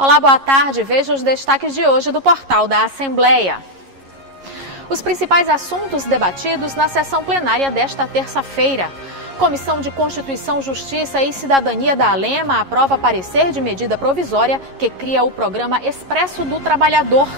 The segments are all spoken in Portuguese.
Olá, boa tarde. Veja os destaques de hoje do portal da Assembleia. Os principais assuntos debatidos na sessão plenária desta terça-feira. Comissão de Constituição, Justiça e Cidadania da ALEMA aprova parecer de medida provisória que cria o programa Expresso do Trabalhador.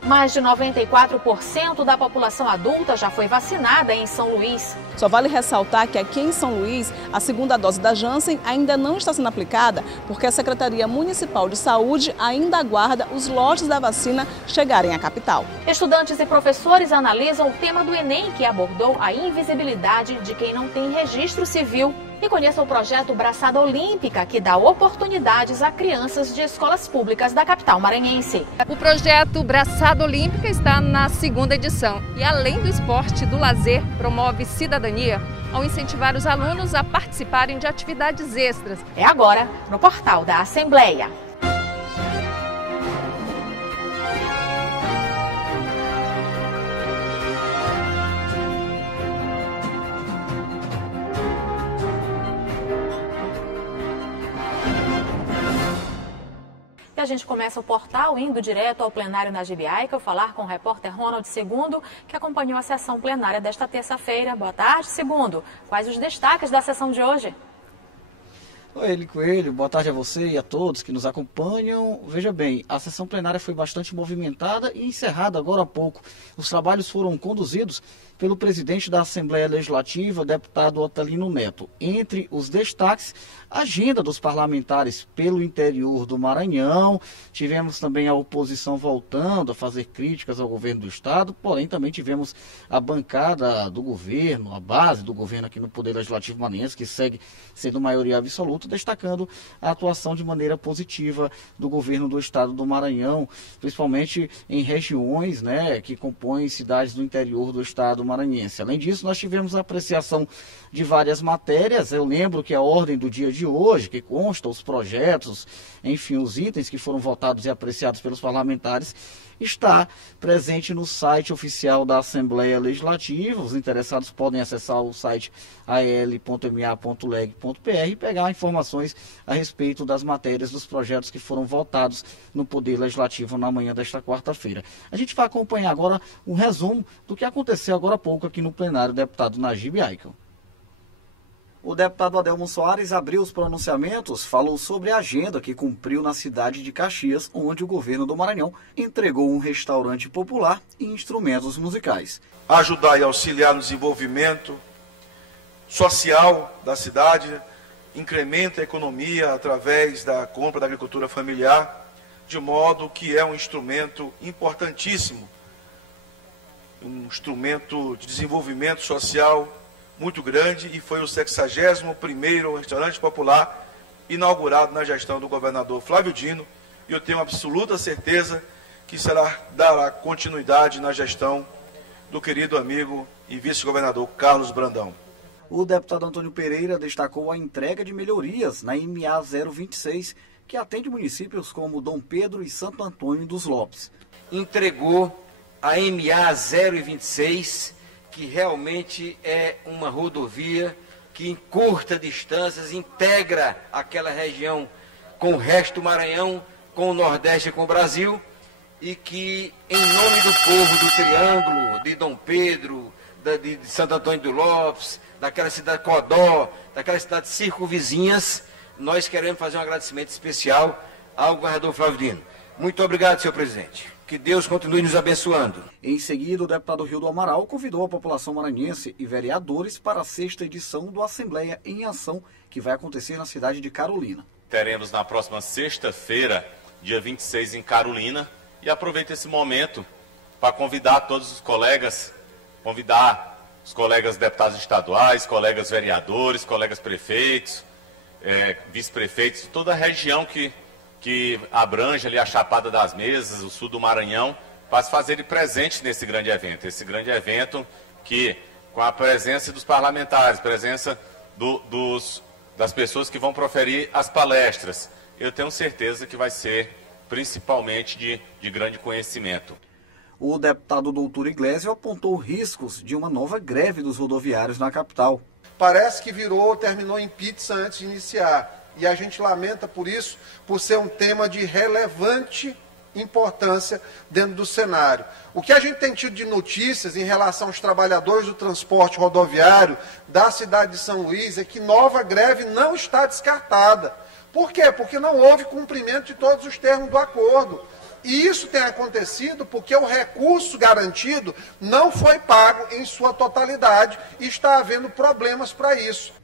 Mais de 94% da população adulta já foi vacinada em São Luís. Só vale ressaltar que aqui em São Luís, a segunda dose da Janssen ainda não está sendo aplicada porque a Secretaria Municipal de Saúde ainda aguarda os lotes da vacina chegarem à capital. Estudantes e professores analisam o tema do Enem, que abordou a invisibilidade de quem não tem registro civil. E conheça o projeto Braçada Olímpica, que dá oportunidades a crianças de escolas públicas da capital maranhense. O projeto Braçada Olímpica está na segunda edição e, além do esporte e do lazer, promove cidadania ao incentivar os alunos a participarem de atividades extras. É agora no portal da Assembleia. E a gente começa o portal indo direto ao plenário na Gibiaica, falar com o repórter Ronald Segundo, que acompanhou a sessão plenária desta terça-feira. Boa tarde, Segundo. Quais os destaques da sessão de hoje? Oi, Eli Coelho, boa tarde a você e a todos que nos acompanham. Veja bem, a sessão plenária foi bastante movimentada e encerrada agora há pouco. Os trabalhos foram conduzidos pelo presidente da Assembleia Legislativa, deputado Otelino Neto. Entre os destaques, a agenda dos parlamentares pelo interior do Maranhão. Tivemos também a oposição voltando a fazer críticas ao governo do estado, porém também tivemos a bancada do governo, a base do governo aqui no Poder Legislativo maranhense, que segue sendo maioria absoluta, destacando a atuação de maneira positiva do governo do estado do Maranhão, principalmente em regiões, que compõem cidades do interior do estado maranhense. Além disso, nós tivemos a apreciação de várias matérias. Eu lembro que a ordem do dia de hoje, que consta os projetos, enfim, os itens que foram votados e apreciados pelos parlamentares, está presente no site oficial da Assembleia Legislativa. Os interessados podem acessar o site al.ma.leg.br e pegar informações a respeito das matérias dos projetos que foram votados no Poder Legislativo na manhã desta quarta-feira. A gente vai acompanhar agora um resumo do que aconteceu agora há pouco aqui no plenário, deputado Najib Aikel. O deputado Adelmo Soares abriu os pronunciamentos, falou sobre a agenda que cumpriu na cidade de Caxias, onde o governo do Maranhão entregou um restaurante popular e instrumentos musicais. Ajudar e auxiliar no desenvolvimento social da cidade, incrementa a economia através da compra da agricultura familiar, de modo que é um instrumento importantíssimo, um instrumento de desenvolvimento social muito grande, e foi o 61º restaurante popular inaugurado na gestão do governador Flávio Dino, e eu tenho absoluta certeza que dará continuidade na gestão do querido amigo e vice-governador Carlos Brandão. O deputado Antônio Pereira destacou a entrega de melhorias na MA 026, que atende municípios como Dom Pedro e Santo Antônio dos Lopes. Entregou a MA 026, que realmente é uma rodovia que encurta distâncias, integra aquela região com o resto do Maranhão, com o Nordeste e com o Brasil, e que, em nome do povo do Triângulo, de Dom Pedro, de Santo Antônio dos Lopes, daquela cidade Codó, daquela cidade circunvizinhas, nós queremos fazer um agradecimento especial ao governador Flávio Dino. Muito obrigado, senhor presidente. Que Deus continue nos abençoando. Em seguida, o deputado Rildo Amaral convidou a população maranhense e vereadores para a 6ª edição do Assembleia em Ação, que vai acontecer na cidade de Carolina. Teremos na próxima sexta-feira, dia 26, em Carolina, e aproveito esse momento para convidar todos os colegas, deputados estaduais, colegas vereadores, colegas prefeitos, vice-prefeitos, toda a região que abrange ali a Chapada das Mesas, o sul do Maranhão, para se fazerem presente nesse grande evento. Esse grande evento que, com a presença dos parlamentares, presença das pessoas que vão proferir as palestras, eu tenho certeza que vai ser principalmente de grande conhecimento. O deputado doutor Iglesias apontou riscos de uma nova greve dos rodoviários na capital. Parece que terminou em pizza antes de iniciar. E a gente lamenta por isso, por ser um tema de relevante importância dentro do cenário. O que a gente tem tido de notícias em relação aos trabalhadores do transporte rodoviário da cidade de São Luís é que nova greve não está descartada. Por quê? Porque não houve cumprimento de todos os termos do acordo. E isso tem acontecido porque o recurso garantido não foi pago em sua totalidade e está havendo problemas para isso.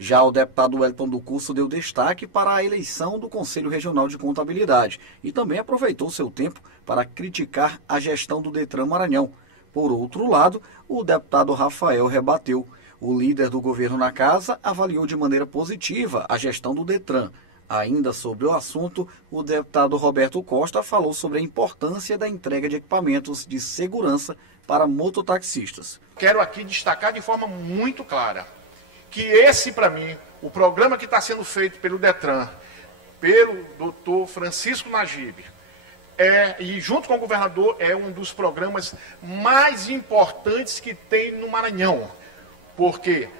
Já o deputado Wellington do Curso deu destaque para a eleição do Conselho Regional de Contabilidade e também aproveitou seu tempo para criticar a gestão do Detran Maranhão. Por outro lado, o deputado Rafael rebateu. O líder do governo na casa avaliou de maneira positiva a gestão do Detran. Ainda sobre o assunto, o deputado Roberto Costa falou sobre a importância da entrega de equipamentos de segurança para mototaxistas. Quero aqui destacar de forma muito clara que esse, para mim, o programa que está sendo feito pelo Detran, pelo doutor Francisco Najib, e junto com o governador, é um dos programas mais importantes que tem no Maranhão, porque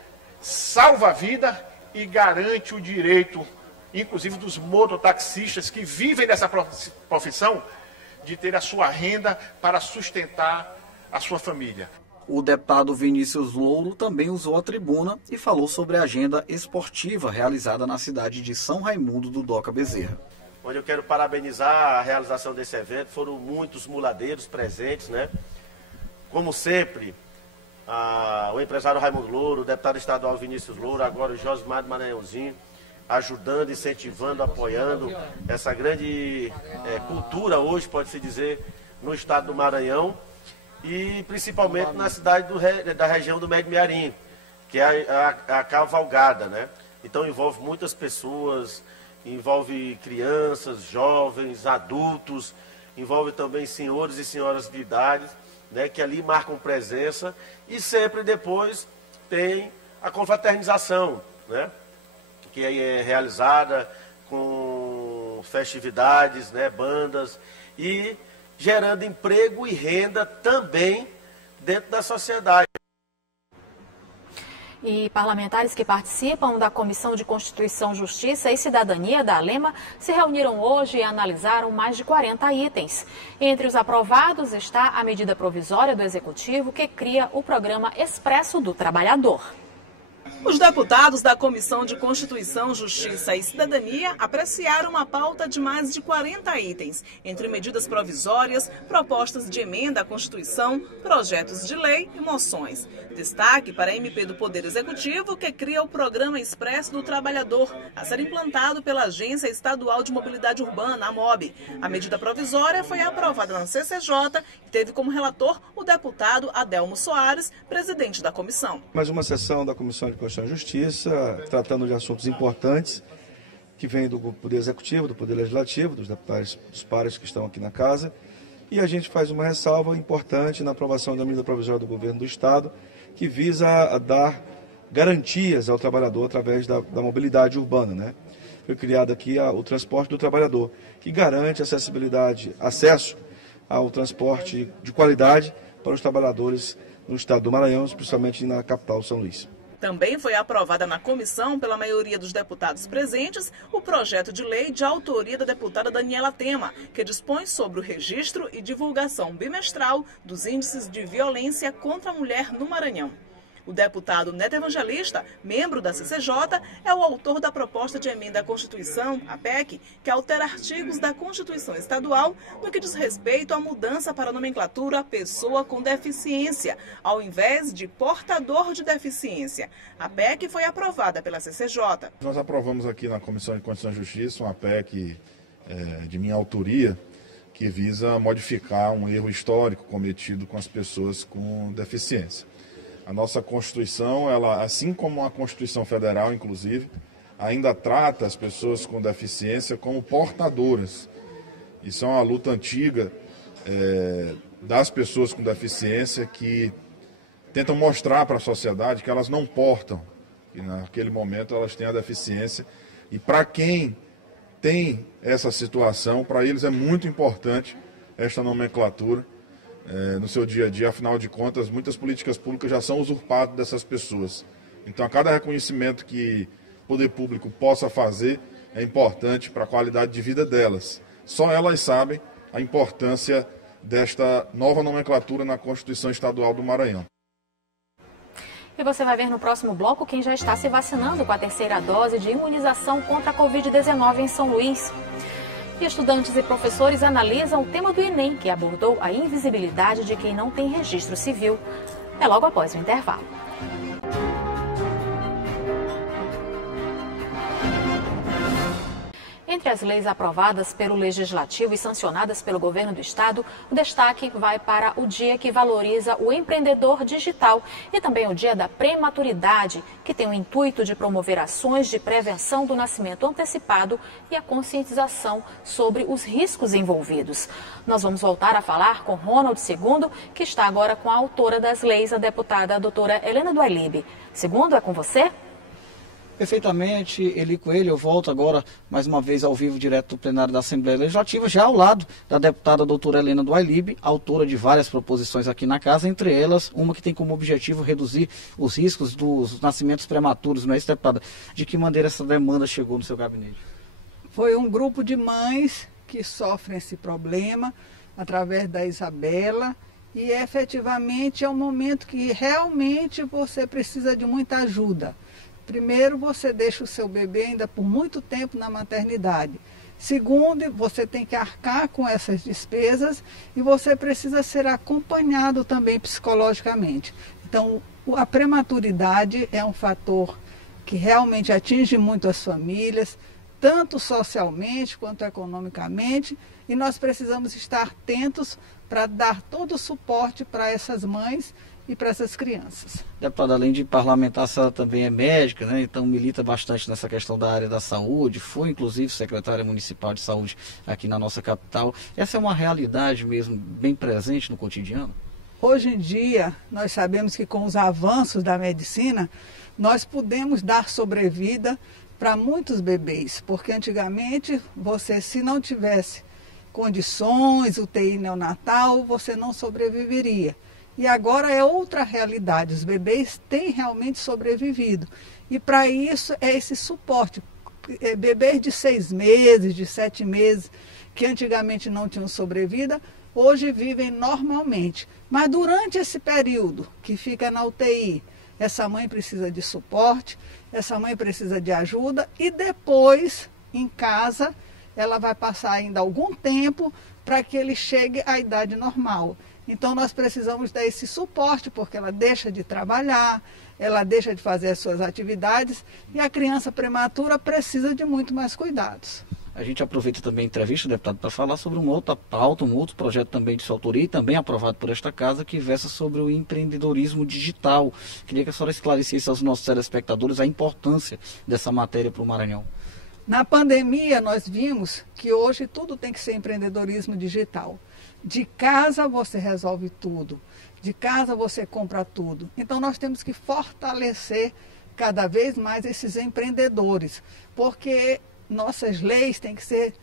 salva a vida e garante o direito, inclusive dos mototaxistas que vivem dessa profissão, de ter a sua renda para sustentar a sua família. O deputado Vinícius Louro também usou a tribuna e falou sobre a agenda esportiva realizada na cidade de São Raimundo do Doca Bezerra. Onde eu quero parabenizar a realização desse evento, foram muitos muladeiros presentes, né? Como sempre, o empresário Raimundo Louro, o deputado estadual Vinícius Louro, agora o Josimar do Maranhãozinho, ajudando, incentivando, apoiando essa grande cultura hoje, pode-se dizer, no estado do Maranhão. E principalmente na cidade da região do Médio Mearim, que é a cavalgada, né? Então envolve muitas pessoas, envolve crianças, jovens, adultos, envolve também senhores e senhoras de idade, né, que ali marcam presença, e sempre depois tem a confraternização, né, que é realizada com festividades, né, bandas, e gerando emprego e renda também dentro da sociedade. E parlamentares que participam da Comissão de Constituição, Justiça e Cidadania da ALEMA se reuniram hoje e analisaram mais de 40 itens. Entre os aprovados está a medida provisória do Executivo que cria o programa Expresso do Trabalhador. Os deputados da Comissão de Constituição, Justiça e Cidadania apreciaram uma pauta de mais de 40 itens, entre medidas provisórias, propostas de emenda à Constituição, projetos de lei e moções. Destaque para a MP do Poder Executivo, que cria o Programa Expresso do Trabalhador, a ser implantado pela Agência Estadual de Mobilidade Urbana, a MOB. A medida provisória foi aprovada na CCJ e teve como relator o deputado Adelmo Soares, presidente da comissão. Mais uma sessão da Comissão de Constituição e Justiça, tratando de assuntos importantes que vêm do Poder Executivo, do Poder Legislativo, dos deputados, dos pares que estão aqui na casa. E a gente faz uma ressalva importante na aprovação da medida provisória do Governo do Estado, que visa a dar garantias ao trabalhador através da mobilidade urbana, né? Foi criado aqui o transporte do trabalhador, que garante acessibilidade, acesso ao transporte de qualidade para os trabalhadores no estado do Maranhão, principalmente na capital, São Luís. Também foi aprovada na comissão, pela maioria dos deputados presentes, o projeto de lei de autoria da deputada Daniela Tema, que dispõe sobre o registro e divulgação bimestral dos índices de violência contra a mulher no Maranhão. O deputado Neto Evangelista, membro da CCJ, é o autor da proposta de emenda à Constituição, a PEC, que altera artigos da Constituição Estadual no que diz respeito à mudança para a nomenclatura pessoa com deficiência, ao invés de portador de deficiência. A PEC foi aprovada pela CCJ. Nós aprovamos aqui na Comissão de Constituição e Justiça uma PEC de minha autoria, que visa modificar um erro histórico cometido com as pessoas com deficiência. A nossa Constituição, ela, assim como a Constituição Federal, inclusive, ainda trata as pessoas com deficiência como portadoras. Isso é uma luta antiga das pessoas com deficiência que tentam mostrar para a sociedade que elas não portam, que naquele momento elas têm a deficiência. E para quem tem essa situação, para eles é muito importante esta nomenclatura no seu dia a dia. Afinal de contas, muitas políticas públicas já são usurpadas dessas pessoas. Então, a cada reconhecimento que poder público possa fazer é importante para a qualidade de vida delas. Só elas sabem a importância desta nova nomenclatura na Constituição Estadual do Maranhão. E você vai ver no próximo bloco quem já está se vacinando com a terceira dose de imunização contra a Covid-19 em São Luís. E estudantes e professores analisam o tema do Enem, que abordou a invisibilidade de quem não tem registro civil. É logo após o intervalo. Entre as leis aprovadas pelo Legislativo e sancionadas pelo Governo do Estado, o destaque vai para o Dia que valoriza o empreendedor digital e também o Dia da Prematuridade, que tem o intuito de promover ações de prevenção do nascimento antecipado e a conscientização sobre os riscos envolvidos. Nós vamos voltar a falar com Ronald II, que está agora com a autora das leis, a deputada a doutora Helena do Ailib. Segundo, é com você? Perfeitamente, Eli Coelho, eu volto agora mais uma vez ao vivo direto do plenário da Assembleia Legislativa, já ao lado da deputada doutora Helena do Ailib, autora de várias proposições aqui na casa, entre elas uma que tem como objetivo reduzir os riscos dos nascimentos prematuros, não é isso, deputada? De que maneira essa demanda chegou no seu gabinete? Foi um grupo de mães que sofrem esse problema através da Isabela e efetivamente é um momento que realmente você precisa de muita ajuda. Primeiro, você deixa o seu bebê ainda por muito tempo na maternidade. Segundo, você tem que arcar com essas despesas e você precisa ser acompanhado também psicologicamente. Então, a prematuridade é um fator que realmente atinge muito as famílias, tanto socialmente quanto economicamente, e nós precisamos estar atentos para dar todo o suporte para essas mães e para essas crianças. Deputada, além de parlamentar, a senhora também é médica, né? Então milita bastante nessa questão da área da saúde, foi inclusive secretária municipal de saúde aqui na nossa capital. Essa é uma realidade mesmo bem presente no cotidiano? Hoje em dia, nós sabemos que com os avanços da medicina, nós podemos dar sobrevida para muitos bebês, porque antigamente você, se não tivesse condições, UTI neonatal, você não sobreviveria. E agora é outra realidade, os bebês têm realmente sobrevivido. E para isso é esse suporte. Bebês de 6 meses, de 7 meses, que antigamente não tinham sobrevida, hoje vivem normalmente. Mas durante esse período que fica na UTI, essa mãe precisa de suporte, essa mãe precisa de ajuda e depois, em casa, ela vai passar ainda algum tempo para que ele chegue à idade normal. Então, nós precisamos dar esse suporte, porque ela deixa de trabalhar, ela deixa de fazer as suas atividades e a criança prematura precisa de muito mais cuidados. A gente aproveita também a entrevista, deputado, para falar sobre um outro projeto também de sua autoria e também aprovado por esta casa, que versa sobre o empreendedorismo digital. Queria que a senhora esclarecesse aos nossos telespectadores a importância dessa matéria para o Maranhão. Na pandemia, nós vimos que hoje tudo tem que ser empreendedorismo digital. De casa você resolve tudo, de casa você compra tudo. Então nós temos que fortalecer cada vez mais esses empreendedores, porque nossas leis têm que ser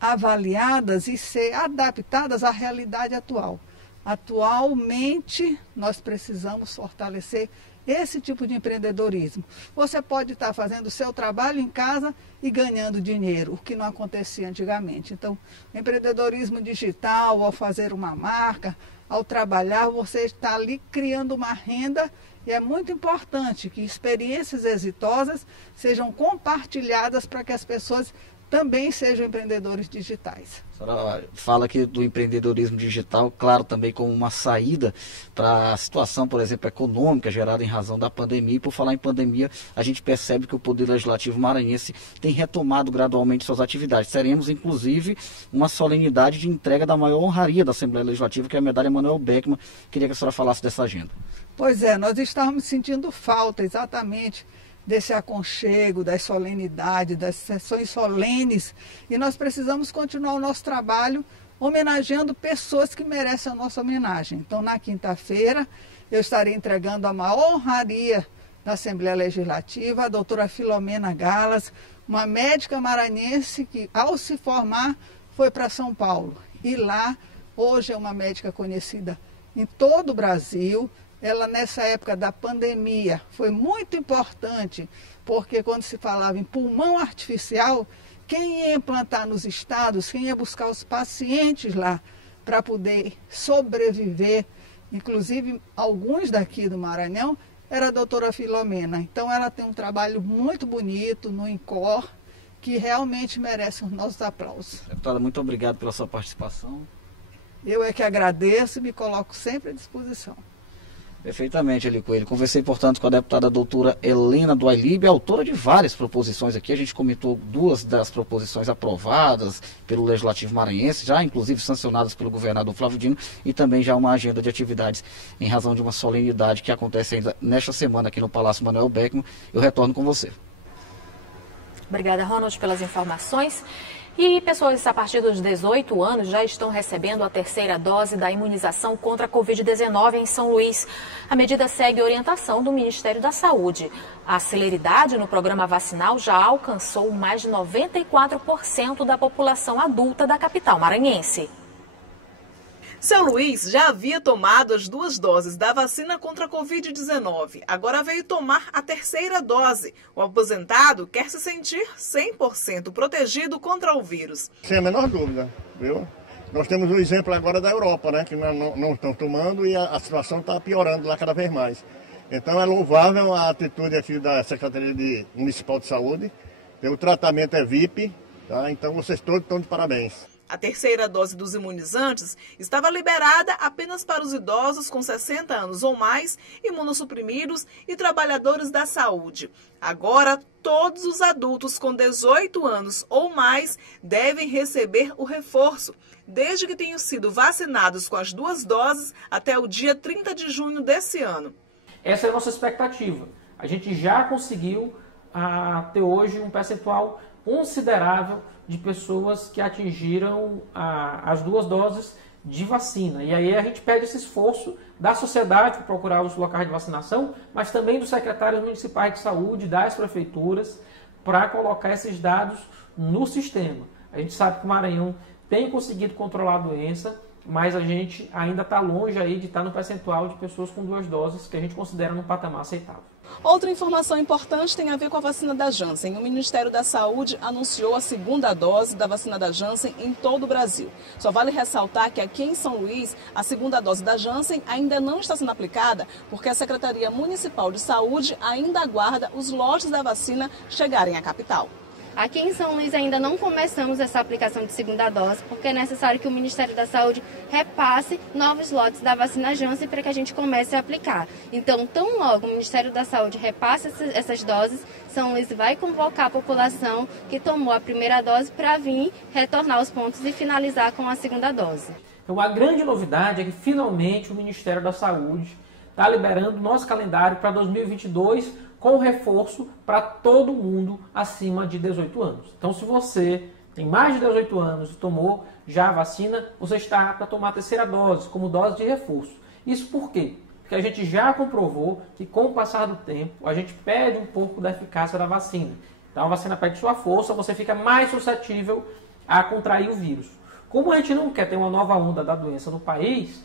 avaliadas e ser adaptadas à realidade atual. Atualmente nós precisamos fortalecer esse tipo de empreendedorismo. Você pode estar fazendo o seu trabalho em casa e ganhando dinheiro, o que não acontecia antigamente. Então, empreendedorismo digital, ao fazer uma marca, ao trabalhar, você está ali criando uma renda e é muito importante que experiências exitosas sejam compartilhadas para que as pessoas também sejam empreendedores digitais. A senhora fala aqui do empreendedorismo digital, claro, também como uma saída para a situação, por exemplo, econômica gerada em razão da pandemia. E por falar em pandemia, a gente percebe que o Poder Legislativo maranhense tem retomado gradualmente suas atividades. Teremos, inclusive, uma solenidade de entrega da maior honraria da Assembleia Legislativa, que é a medalha Manuel Beckmann. Queria que a senhora falasse dessa agenda. Pois é, nós estávamos sentindo falta exatamente desse aconchego, das solenidades, das sessões solenes, e nós precisamos continuar o nosso trabalho homenageando pessoas que merecem a nossa homenagem. Então, na quinta-feira, eu estarei entregando a maior honraria da Assembleia Legislativa, a doutora Filomena Galas, uma médica maranhense que, ao se formar, foi para São Paulo. E lá, hoje é uma médica conhecida em todo o Brasil. ela nessa época da pandemia foi muito importante, porque quando se falava em pulmão artificial, quem ia implantar nos estados, quem ia buscar os pacientes lá para poder sobreviver, inclusive alguns daqui do Maranhão, era a doutora Filomena. Então ela tem um trabalho muito bonito no INCOR, que realmente merece os nossos aplausos. Deputada, muito obrigado pela sua participação. Eu é que agradeço e me coloco sempre à disposição. Perfeitamente, Eli Coelho. Conversei, portanto, com a deputada doutora Helena do Ailib, autora de várias proposições aqui. A gente comentou 2 das proposições aprovadas pelo Legislativo Maranhense, já inclusive sancionadas pelo governador Flávio Dino, e também já uma agenda de atividades em razão de uma solenidade que acontece ainda nesta semana aqui no Palácio Manuel Beckmann. Eu retorno com você. Obrigada, Ronald, pelas informações. E pessoas a partir dos 18 anos já estão recebendo a terceira dose da imunização contra a Covid-19 em São Luís. A medida segue a orientação do Ministério da Saúde. A celeridade no programa vacinal já alcançou mais de 94% da população adulta da capital maranhense. São Luís já havia tomado as 2 doses da vacina contra a Covid-19. Agora veio tomar a terceira dose. O aposentado quer se sentir 100% protegido contra o vírus. Sem a menor dúvida, viu? Nós temos o exemplo agora da Europa, né, que não estão tomando e a situação está piorando lá cada vez mais. Então é louvável a atitude aqui da Secretaria Municipal de Saúde. O tratamento é VIP, tá? Então vocês todos estão de parabéns. A terceira dose dos imunizantes estava liberada apenas para os idosos com 60 anos ou mais, imunossuprimidos e trabalhadores da saúde. Agora, todos os adultos com 18 anos ou mais devem receber o reforço, desde que tenham sido vacinados com as 2 doses até o dia 30 de junho desse ano. Essa é a nossa expectativa. A gente já conseguiu ter hoje um percentual considerável de pessoas que atingiram as 2 doses de vacina. E aí a gente pede esse esforço da sociedade para procurar os locais de vacinação, mas também dos secretários municipais de saúde, das prefeituras, para colocar esses dados no sistema. A gente sabe que o Maranhão tem conseguido controlar a doença, mas a gente ainda está longe aí de estar no percentual de pessoas com 2 doses que a gente considera num patamar aceitável. Outra informação importante tem a ver com a vacina da Janssen. O Ministério da Saúde anunciou a 2ª dose da vacina da Janssen em todo o Brasil. Só vale ressaltar que aqui em São Luís, a 2ª dose da Janssen ainda não está sendo aplicada porque a Secretaria Municipal de Saúde ainda aguarda os lotes da vacina chegarem à capital. Aqui em São Luís ainda não começamos essa aplicação de 2ª dose, porque é necessário que o Ministério da Saúde repasse novos lotes da vacina Janssen para que a gente comece a aplicar. Então, tão logo o Ministério da Saúde repasse essas doses, São Luís vai convocar a população que tomou a primeira dose para vir retornar aos pontos e finalizar com a 2ª dose. Então, a grande novidade é que finalmente o Ministério da Saúde está liberando nosso calendário para 2022 com reforço para todo mundo acima de 18 anos. Então, se você tem mais de 18 anos e tomou já a vacina, você está apto a tomar a terceira dose, como dose de reforço. Isso por quê? Porque a gente já comprovou que com o passar do tempo, a gente perde um pouco da eficácia da vacina. Então, a vacina perde sua força, você fica mais suscetível a contrair o vírus. Como a gente não quer ter uma nova onda da doença no país,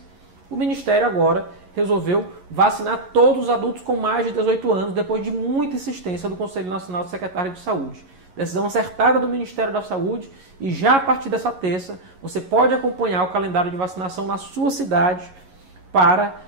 o Ministério agora resolveu vacinar todos os adultos com mais de 18 anos, depois de muita insistência do Conselho Nacional de Secretários de Saúde. Decisão acertada do Ministério da Saúde, e já a partir dessa terça, você pode acompanhar o calendário de vacinação na sua cidade para,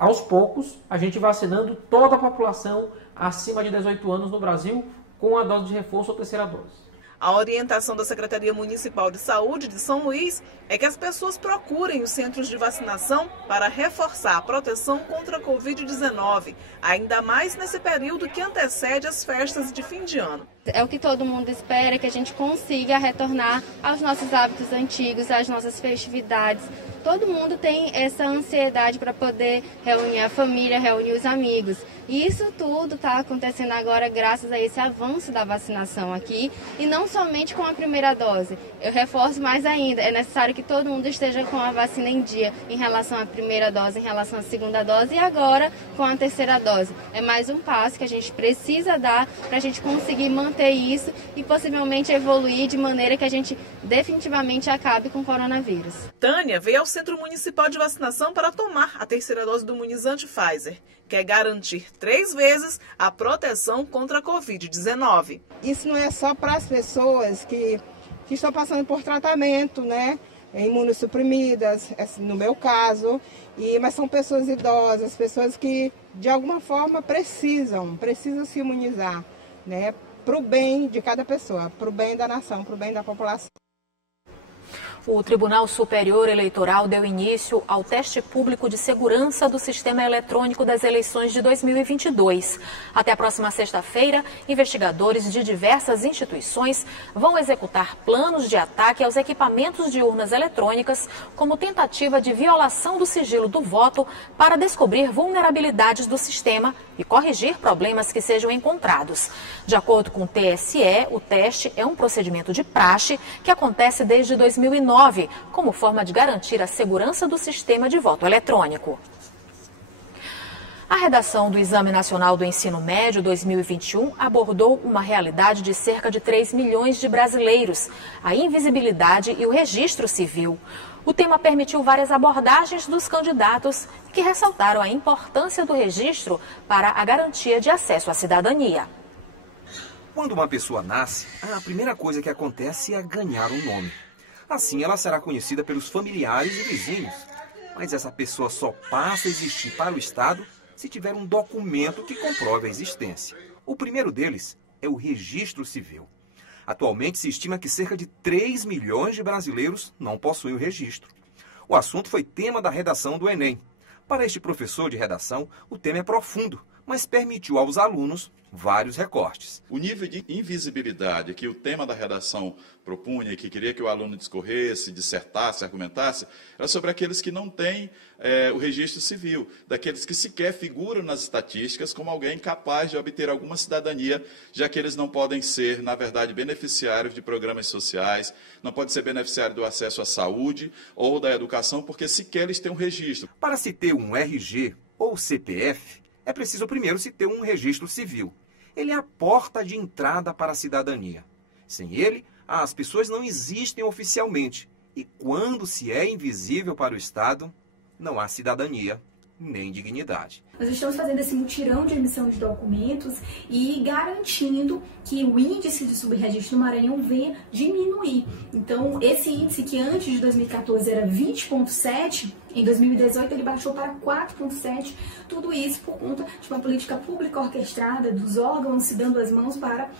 aos poucos, a gente vacinando toda a população acima de 18 anos no Brasil com a dose de reforço ou terceira dose. A orientação da Secretaria Municipal de Saúde de São Luís é que as pessoas procurem os centros de vacinação para reforçar a proteção contra a Covid-19, ainda mais nesse período que antecede as festas de fim de ano. É o que todo mundo espera, que a gente consiga retornar aos nossos hábitos antigos, às nossas festividades. Todo mundo tem essa ansiedade para poder reunir a família, reunir os amigos. E isso tudo está acontecendo agora graças a esse avanço da vacinação aqui, e não somente com a primeira dose. Eu reforço mais ainda, é necessário que todo mundo esteja com a vacina em dia em relação à primeira dose, em relação à segunda dose e agora com a terceira dose. É mais um passo que a gente precisa dar para a gente conseguir manter conter isso e possivelmente evoluir de maneira que a gente definitivamente acabe com o coronavírus. Tânia veio ao Centro Municipal de Vacinação para tomar a terceira dose do imunizante Pfizer, que é garantir 3 vezes a proteção contra a Covid-19. Isso não é só para as pessoas que estão passando por tratamento, né? Imunossuprimidas, no meu caso, mas são pessoas idosas, pessoas que de alguma forma precisam se imunizar, né? Para o bem de cada pessoa, para o bem da nação, para o bem da população. O Tribunal Superior Eleitoral deu início ao teste público de segurança do sistema eletrônico das eleições de 2022. Até a próxima sexta-feira, investigadores de diversas instituições vão executar planos de ataque aos equipamentos de urnas eletrônicas como tentativa de violação do sigilo do voto para descobrir vulnerabilidades do sistema e corrigir problemas que sejam encontrados. De acordo com o TSE, o teste é um procedimento de praxe que acontece desde 2009. Como forma de garantir a segurança do sistema de voto eletrônico. A redação do Exame Nacional do Ensino Médio 2021 abordou uma realidade de cerca de 3 milhões de brasileiros, a invisibilidade e o registro civil. O tema permitiu várias abordagens dos candidatos que ressaltaram a importância do registro para a garantia de acesso à cidadania. Quando uma pessoa nasce, a primeira coisa que acontece é ganhar um nome. Assim, ela será conhecida pelos familiares e vizinhos. Mas essa pessoa só passa a existir para o Estado se tiver um documento que comprove a existência. O primeiro deles é o registro civil. Atualmente, se estima que cerca de 3 milhões de brasileiros não possuem o registro. O assunto foi tema da redação do Enem. Para este professor de redação, o tema é profundo, mas permitiu aos alunos vários recortes. O nível de invisibilidade que o tema da redação propunha e que queria que o aluno discorresse, dissertasse, argumentasse, era sobre aqueles que não têm o registro civil, daqueles que sequer figuram nas estatísticas como alguém capaz de obter alguma cidadania, já que eles não podem ser, na verdade, beneficiários de programas sociais, não podem ser beneficiários do acesso à saúde ou da educação, porque sequer eles têm um registro. Para se ter um RG ou CPF, é preciso primeiro se ter um registro civil. Ele é a porta de entrada para a cidadania. Sem ele, as pessoas não existem oficialmente. E quando se é invisível para o Estado, não há cidadania nem dignidade. Nós estamos fazendo esse mutirão de emissão de documentos e garantindo que o índice de subregistro no Maranhão venha diminuir. Então, esse índice que antes de 2014 era 20,7, em 2018 ele baixou para 4,7. Tudo isso por conta de uma política pública orquestrada, dos órgãos se dando as mãos para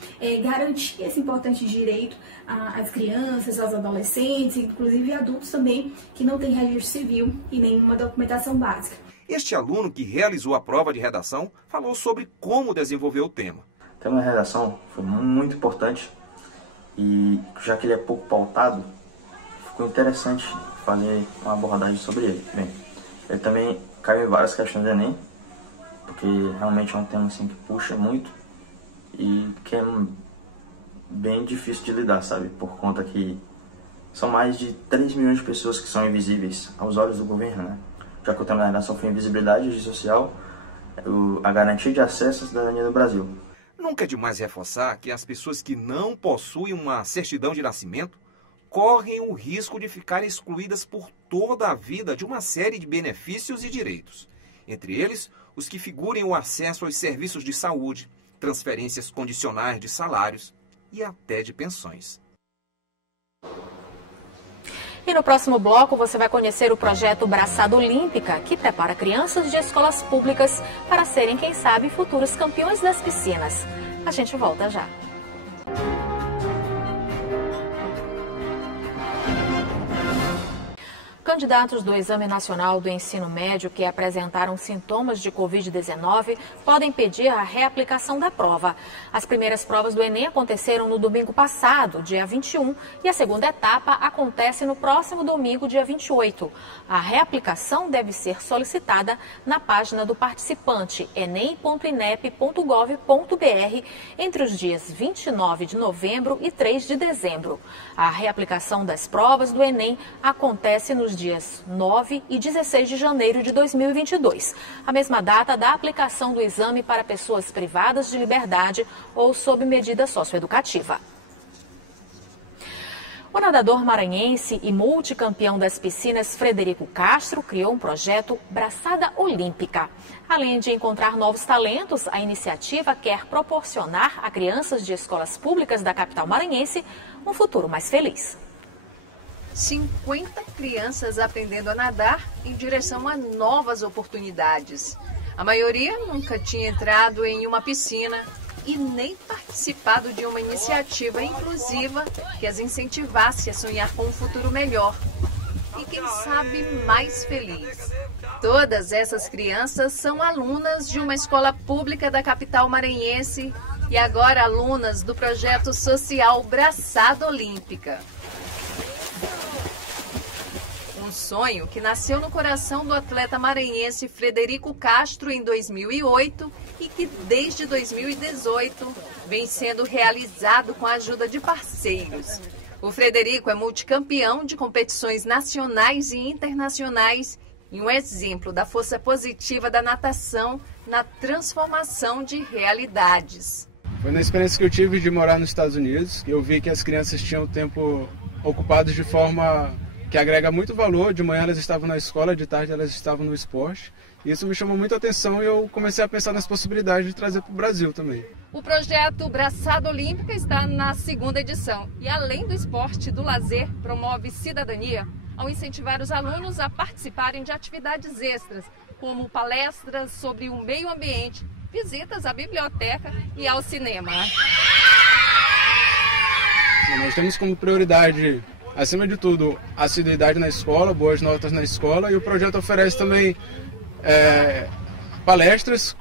garantir esse importante direito às crianças, aos adolescentes, inclusive adultos também, que não têm registro civil e nenhuma documentação básica. Este aluno que realizou a prova de redação falou sobre como desenvolver o tema. O tema da redação foi muito importante e, já que ele é pouco pautado, ficou interessante fazer uma abordagem sobre ele. Bem, ele também caiu em várias questões do Enem, porque realmente é um tema assim, que puxa muito e que é bem difícil de lidar, sabe? Por conta que são mais de 3 milhões de pessoas que são invisíveis aos olhos do governo, né? Já que o tema da redação foi invisibilidade social, a garantia de acesso à cidadania no Brasil. Nunca é demais reforçar que as pessoas que não possuem uma certidão de nascimento correm o risco de ficar excluídas por toda a vida de uma série de benefícios e direitos. Entre eles, os que figurem o acesso aos serviços de saúde, transferências condicionais de salários e até de pensões. E no próximo bloco você vai conhecer o projeto Braçada Olímpica, que prepara crianças de escolas públicas para serem, quem sabe, futuros campeões das piscinas. A gente volta já. Candidatos do Exame Nacional do Ensino Médio que apresentaram sintomas de Covid-19 podem pedir a reaplicação da prova. As primeiras provas do Enem aconteceram no domingo passado, dia 21, e a segunda etapa acontece no próximo domingo, dia 28. A reaplicação deve ser solicitada na página do participante enem.inep.gov.br entre os dias 29 de novembro e 3 de dezembro. A reaplicação das provas do Enem acontece nos dias dias 9 e 16 de janeiro de 2022, a mesma data da aplicação do exame para pessoas privadas de liberdade ou sob medida socioeducativa. O nadador maranhense e multicampeão das piscinas Frederico Castro criou um projeto Braçada Olímpica. Além de encontrar novos talentos, a iniciativa quer proporcionar a crianças de escolas públicas da capital maranhense um futuro mais feliz. 50 crianças aprendendo a nadar em direção a novas oportunidades. A maioria nunca tinha entrado em uma piscina e nem participado de uma iniciativa inclusiva que as incentivasse a sonhar com um futuro melhor e, quem sabe, mais feliz. Todas essas crianças são alunas de uma escola pública da capital maranhense e agora alunas do projeto social Braçada Olímpica. Um sonho que nasceu no coração do atleta maranhense Frederico Castro em 2008 e que desde 2018 vem sendo realizado com a ajuda de parceiros. O Frederico é multicampeão de competições nacionais e internacionais e um exemplo da força positiva da natação na transformação de realidades. Foi na experiência que eu tive de morar nos Estados Unidos que eu vi que as crianças tinham o tempo ocupado de forma que agrega muito valor. De manhã elas estavam na escola, de tarde elas estavam no esporte. Isso me chamou muita atenção e eu comecei a pensar nas possibilidades de trazer para o Brasil também. O projeto Braçada Olímpica está na 2ª edição e, além do esporte e do lazer, promove cidadania ao incentivar os alunos a participarem de atividades extras, como palestras sobre o meio ambiente, visitas à biblioteca e ao cinema. Nós temos como prioridade, acima de tudo, assiduidade na escola, boas notas na escola, e o projeto oferece também palestras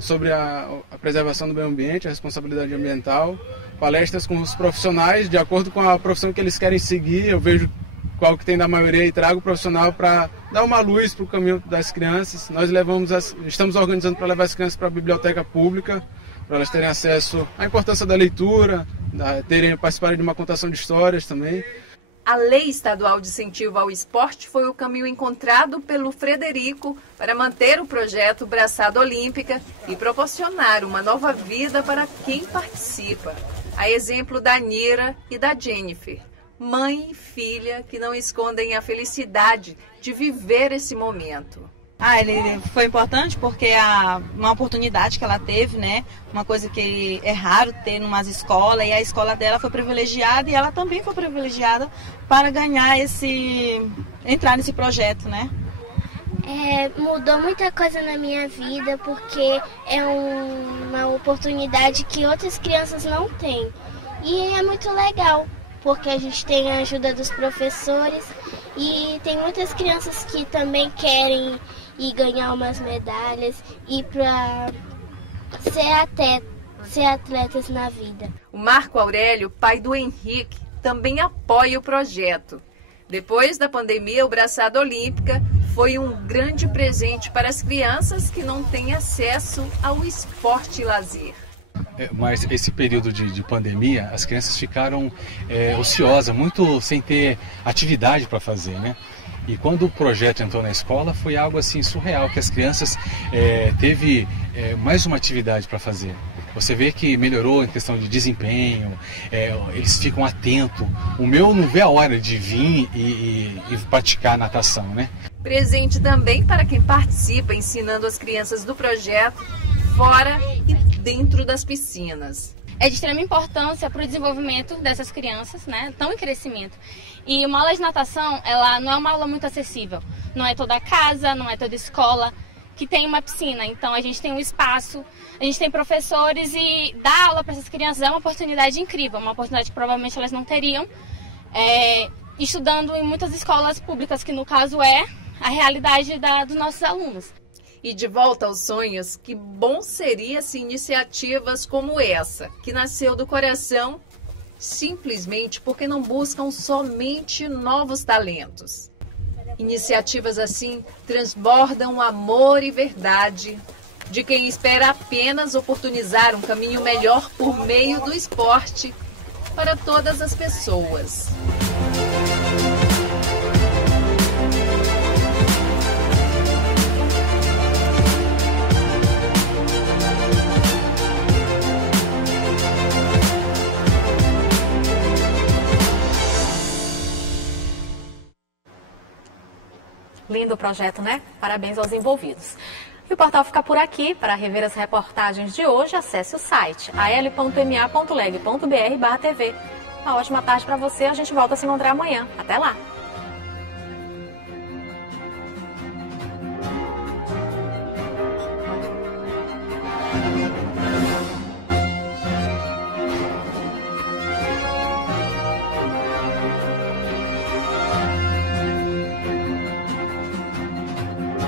sobre a preservação do meio ambiente, a responsabilidade ambiental, palestras com os profissionais, de acordo com a profissão que eles querem seguir. Eu vejo qual que tem da maioria e trago o profissional para dar uma luz para o caminho das crianças. Nós estamos organizando para levar as crianças para a biblioteca pública, para elas terem acesso à importância da leitura, participarem de uma contação de histórias também. A Lei Estadual de Incentivo ao Esporte foi o caminho encontrado pelo Frederico para manter o projeto Braçada Olímpica e proporcionar uma nova vida para quem participa. A exemplo da Nira e da Jennifer, mãe e filha que não escondem a felicidade de viver esse momento. Ele foi importante porque uma oportunidade que ela teve, né? Uma coisa que é raro ter em umas escolas, e a escola dela foi privilegiada e ela também foi privilegiada para ganhar entrar nesse projeto, né? Mudou muita coisa na minha vida porque é uma oportunidade que outras crianças não têm. E é muito legal, porque a gente tem a ajuda dos professores e tem muitas crianças que também querem e ganhar umas medalhas e para ser atletas na vida. O Marco Aurélio, pai do Henrique, também apoia o projeto. Depois da pandemia, o Braçada Olímpica foi um grande presente para as crianças que não têm acesso ao esporte e lazer. Mas esse período de pandemia, as crianças ficaram ociosas, muito sem ter atividade para fazer, né? E quando o projeto entrou na escola, foi algo assim surreal, que as crianças teve mais uma atividade para fazer. Você vê que melhorou em questão de desempenho, eles ficam atentos. O meu não vê a hora de vir e praticar natação, né? Presente também para quem participa, ensinando as crianças do projeto fora e dentro das piscinas. É de extrema importância para o desenvolvimento dessas crianças, né? Estão em crescimento. E uma aula de natação, ela não é uma aula muito acessível. Não é toda casa, não é toda escola que tem uma piscina. Então a gente tem um espaço, a gente tem professores e dar aula para essas crianças é uma oportunidade incrível, uma oportunidade que provavelmente elas não teriam estudando em muitas escolas públicas, que no caso é a realidade dos nossos alunos. E de volta aos sonhos, que bom seria se iniciativas como essa, que nasceu do coração, simplesmente porque não buscam somente novos talentos. Iniciativas assim transbordam amor e verdade de quem espera apenas oportunizar um caminho melhor por meio do esporte para todas as pessoas. Lindo o projeto, né? Parabéns aos envolvidos. E o portal fica por aqui. Para rever as reportagens de hoje, acesse o site al.ma.leg.br/tv. Uma ótima tarde para você. A gente volta a se encontrar amanhã. Até lá! Thank you.